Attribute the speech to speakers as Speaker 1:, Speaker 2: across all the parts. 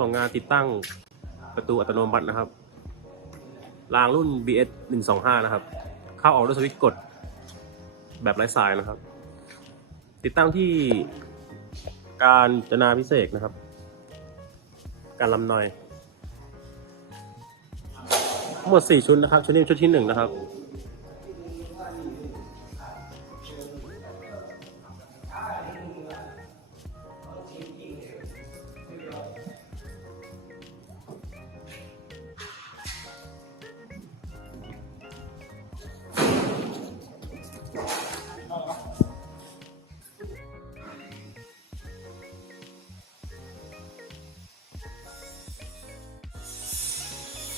Speaker 1: ส่งงานติดตั้งประตูอัตโนมัตินะครับ รางรุ่น BS 125 นะครับ เข้าออกด้วยสวิตช์กดแบบไร้สายนะครับ ติดตั้งที่การจนาพิเศษนะครับ การลำนอยทั้งหมด 4 ชุดนะครับ ชุดนี้ชุดที่ 1 นะครับ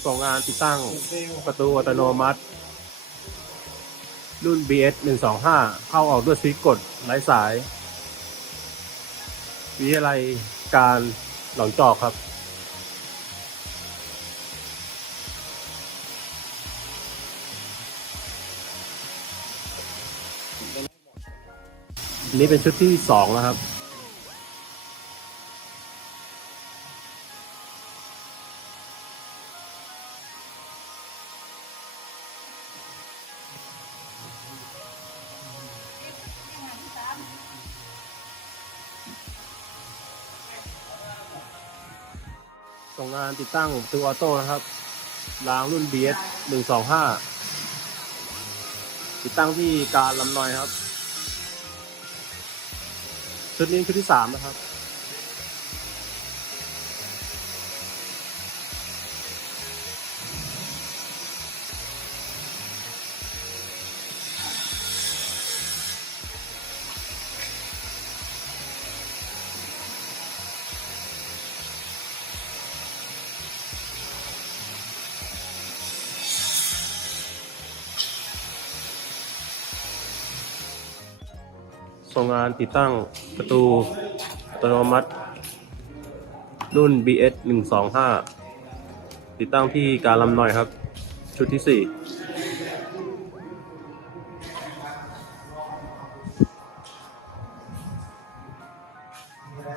Speaker 1: ส่งงานติดตั้งประตูอัตโนมัติ รุ่น BS 125 เข้าออกด้วยสวิตช์กดไร้สาย วิทยาลัยการหนองจอกครับนนี้เป็นชุดที่สองแล้วครับ ส่งงานติดตั้งตัวออโต้นะครับ รางรุ่น BS 125 ติดตั้งที่การลำนอยครับ ชุดนี้ชุดที่สามนะครับ โครงงานติดตั้งประตูอัตโนมัติ รุ่น BS 125ติดตั้งที่การลำหน่อยครับ ชุดที่ 4แล้